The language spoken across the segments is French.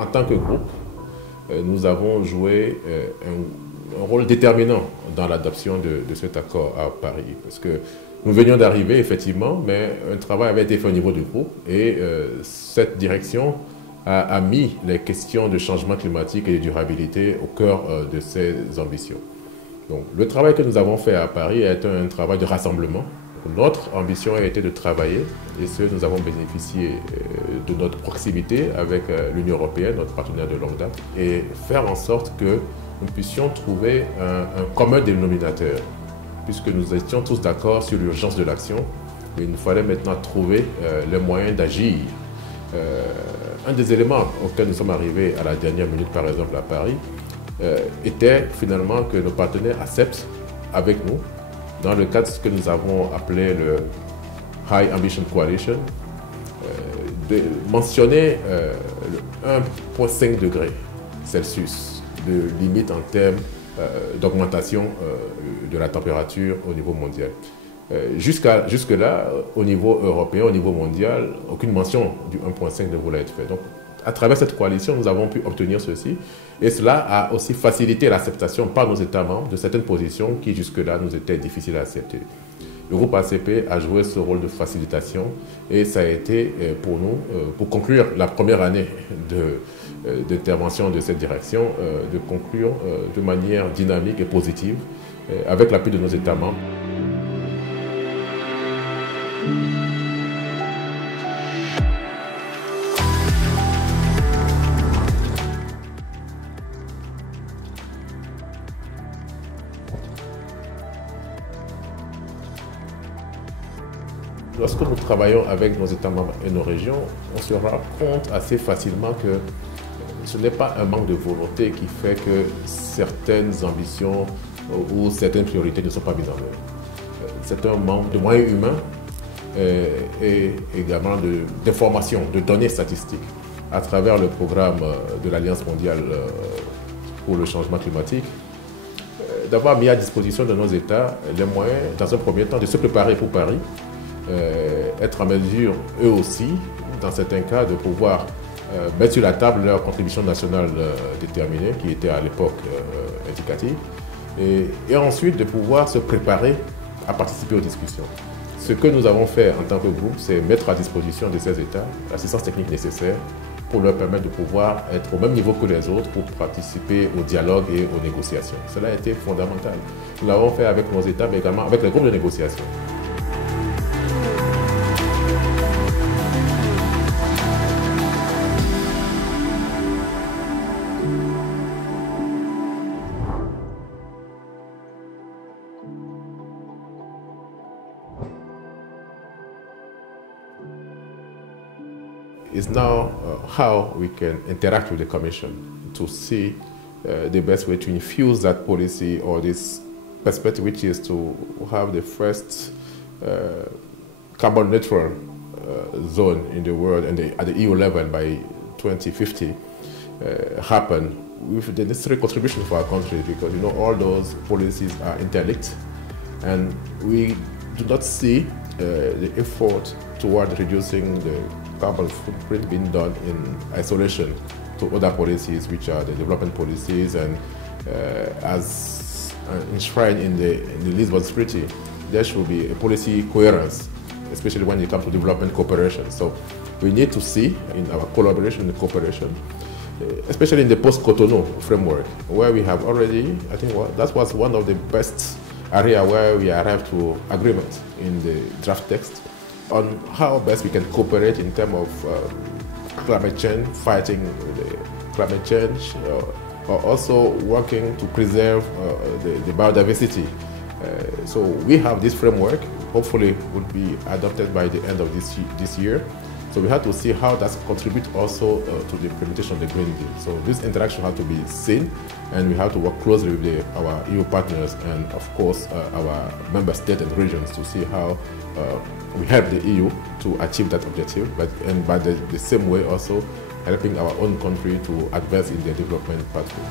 en tant que groupe, nous avons joué un rôle déterminant dans l'adoption de cet accord à Paris. Parce que nous venions d'arriver, effectivement, mais un travail avait été fait au niveau du groupe et cette direction a mis les questions de changement climatique et de durabilité au cœur de ses ambitions. Donc, le travail que nous avons fait à Paris est un travail de rassemblement. Notre ambition a été de travailler, et nous avons bénéficié de notre proximité avec l'Union européenne, notre partenaire de longue date, et faire en sorte que nous puissions trouver un commun dénominateur, puisque nous étions tous d'accord sur l'urgence de l'action. Il nous fallait maintenant trouver les moyens d'agir. Un des éléments auxquels nous sommes arrivés à la dernière minute, par exemple à Paris, était finalement que nos partenaires acceptent avec nous, dans le cadre de ce que nous avons appelé le High Ambition Coalition, de mentionner le 1,5 degré Celsius de limite en termes d'augmentation de la température au niveau mondial. Jusque-là, au niveau européen, au niveau mondial, aucune mention du 1,5 ne voulait être faite. Donc, à travers cette coalition, nous avons pu obtenir ceci. Et cela a aussi facilité l'acceptation par nos États membres de certaines positions qui jusque-là nous étaient difficiles à accepter. Le groupe ACP a joué ce rôle de facilitation et ça a été pour nous, pour conclure la première année d'intervention de cette direction, de conclure de manière dynamique et positive avec l'appui de nos États membres. Lorsque nous travaillons avec nos États membres et nos régions, on se rend compte assez facilement que ce n'est pas un manque de volonté qui fait que certaines ambitions ou certaines priorités ne sont pas mises en œuvre. C'est un manque de moyens humains et également d'informations, de données statistiques. À travers le programme de l'Alliance mondiale pour le changement climatique, d'avoir mis à disposition de nos États les moyens, dans un premier temps, de se préparer pour Paris, être en mesure, eux aussi, dans certains cas, de pouvoir mettre sur la table leur contribution nationale déterminée, qui était à l'époque indicative, et ensuite de pouvoir se préparer à participer aux discussions. Ce que nous avons fait en tant que groupe, c'est mettre à disposition de ces États l'assistance technique nécessaire pour leur permettre de pouvoir être au même niveau que les autres pour participer au dialogue et aux négociations. Cela a été fondamental. Nous l'avons fait avec nos États, mais également avec les groupes de négociation. Is now how we can interact with the Commission to see the best way to infuse that policy or this perspective, which is to have the first carbon neutral zone in the world and at the EU level by 2050 happen with the necessary contribution for our country, because you know all those policies are interlinked and we do not see the effort toward reducing the carbon footprint being done in isolation to other policies, which are the development policies, and as enshrined in the Lisbon Treaty, there should be a policy coherence, especially when it comes to development cooperation. So we need to see in our collaboration and cooperation, especially in the post-Cotonou framework, where we have already, I think that was one of the best area where we arrived to agreement in the draft text on how best we can cooperate in terms of climate change, fighting the climate change, or also working to preserve the biodiversity. So we have this framework, hopefully would be adopted by the end of this year. So we have to see how that contributes also to the implementation of the Green Deal. So this interaction has to be seen, and we have to work closely with our EU partners and of course our member states and regions to see how we help the EU to achieve that objective, and by the same way also helping our own country to advance in their development pathway.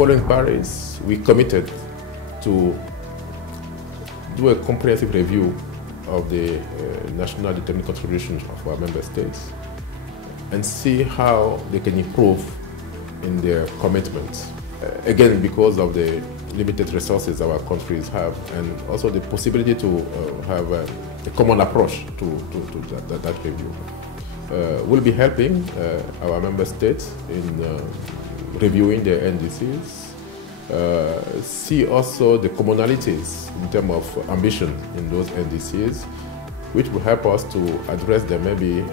following Paris, we committed to do a comprehensive review of the national determined contributions of our member states and see how they can improve in their commitments. Again, because of the limited resources our countries have, and also the possibility to have a common approach to that review. We'll be helping our member states in reviewing their NDCs, see also the commonalities in terms of ambition in those NDCs, which will help us to address them maybe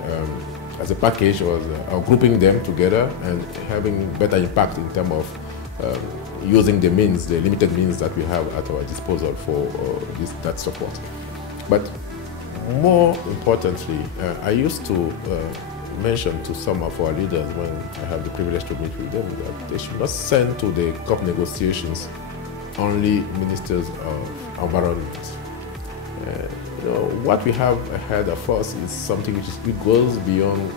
as a package or grouping them together and having better impact in terms of using the means, the limited means that we have at our disposal for that support. But more importantly, I used to mention to some of our leaders when I have the privilege to meet with them that they should not send to the COP negotiations only ministers of environment. What we have ahead of us is something which goes beyond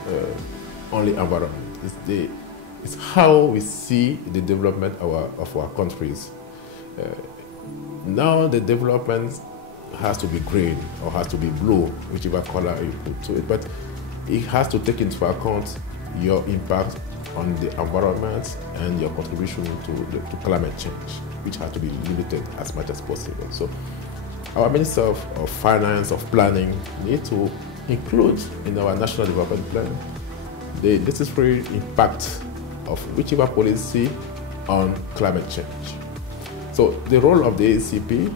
only environment. It's how we see the development of our countries. Now the development has to be green or has to be blue, whichever color you put to it, but it has to take into account your impact on the environment and your contribution to climate change, which has to be limited as much as possible. So our Minister of Finance, of Planning, need to include in our National Development Plan the necessary impact of whichever policy on climate change. So the role of the ACP,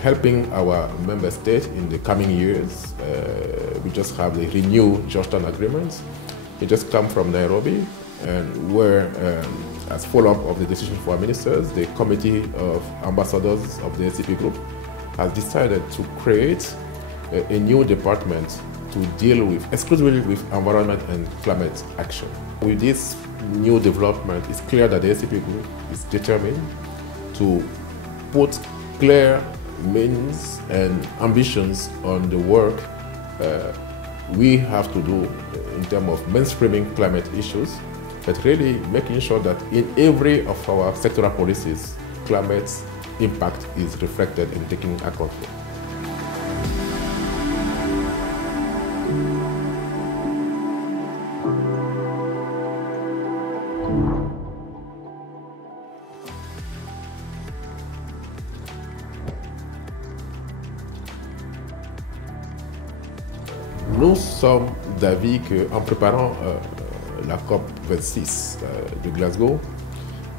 helping our member states in the coming years. We just have the renewed Georgetown Agreement. It just come from Nairobi, and where, as follow-up of the decision for our ministers, the Committee of Ambassadors of the ACP Group has decided to create a new department to deal with exclusively with environment and climate action. With this new development, it's clear that the ACP Group is determined to put clear means and ambitions on the work we have to do in terms of mainstreaming climate issues, but really making sure that in every of our sectoral policies, climate impact is reflected and taken account for. Nous sommes d'avis qu'en préparant la COP 26 de Glasgow,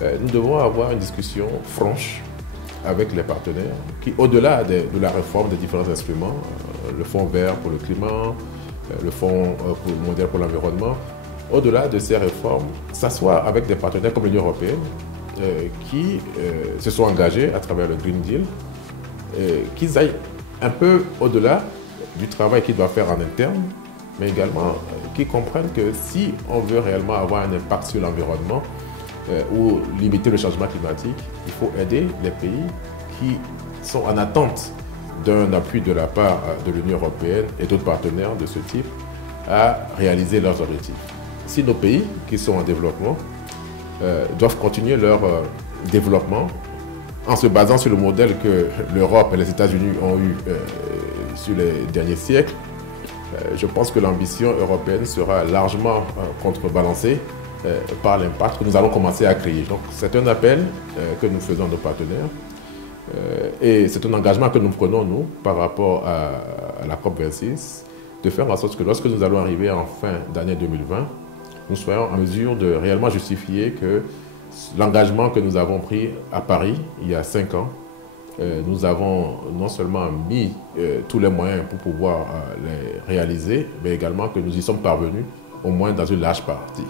nous devons avoir une discussion franche avec les partenaires qui, au-delà de la réforme des différents instruments, le Fonds vert pour le climat, le Fonds mondial pour l'environnement, au-delà de ces réformes, s'asseoir avec des partenaires comme l'Union européenne qui se sont engagés à travers le Green Deal, qu'ils aillent un peu au-delà du travail qu'ils doivent faire en interne, mais également qui comprennent que si on veut réellement avoir un impact sur l'environnement ou limiter le changement climatique, il faut aider les pays qui sont en attente d'un appui de la part de l'Union européenne et d'autres partenaires de ce type à réaliser leurs objectifs. Si nos pays qui sont en développement doivent continuer leur développement en se basant sur le modèle que l'Europe et les États-Unis ont eu sur les derniers siècles, je pense que l'ambition européenne sera largement contrebalancée par l'impact que nous allons commencer à créer. Donc c'est un appel que nous faisons à nos partenaires et c'est un engagement que nous prenons, nous, par rapport à la COP26, de faire en sorte que lorsque nous allons arriver en fin d'année 2020, nous soyons en mesure de réellement justifier que l'engagement que nous avons pris à Paris il y a 5 ans, nous avons non seulement mis tous les moyens pour pouvoir les réaliser, mais également que nous y sommes parvenus, au moins dans une large partie.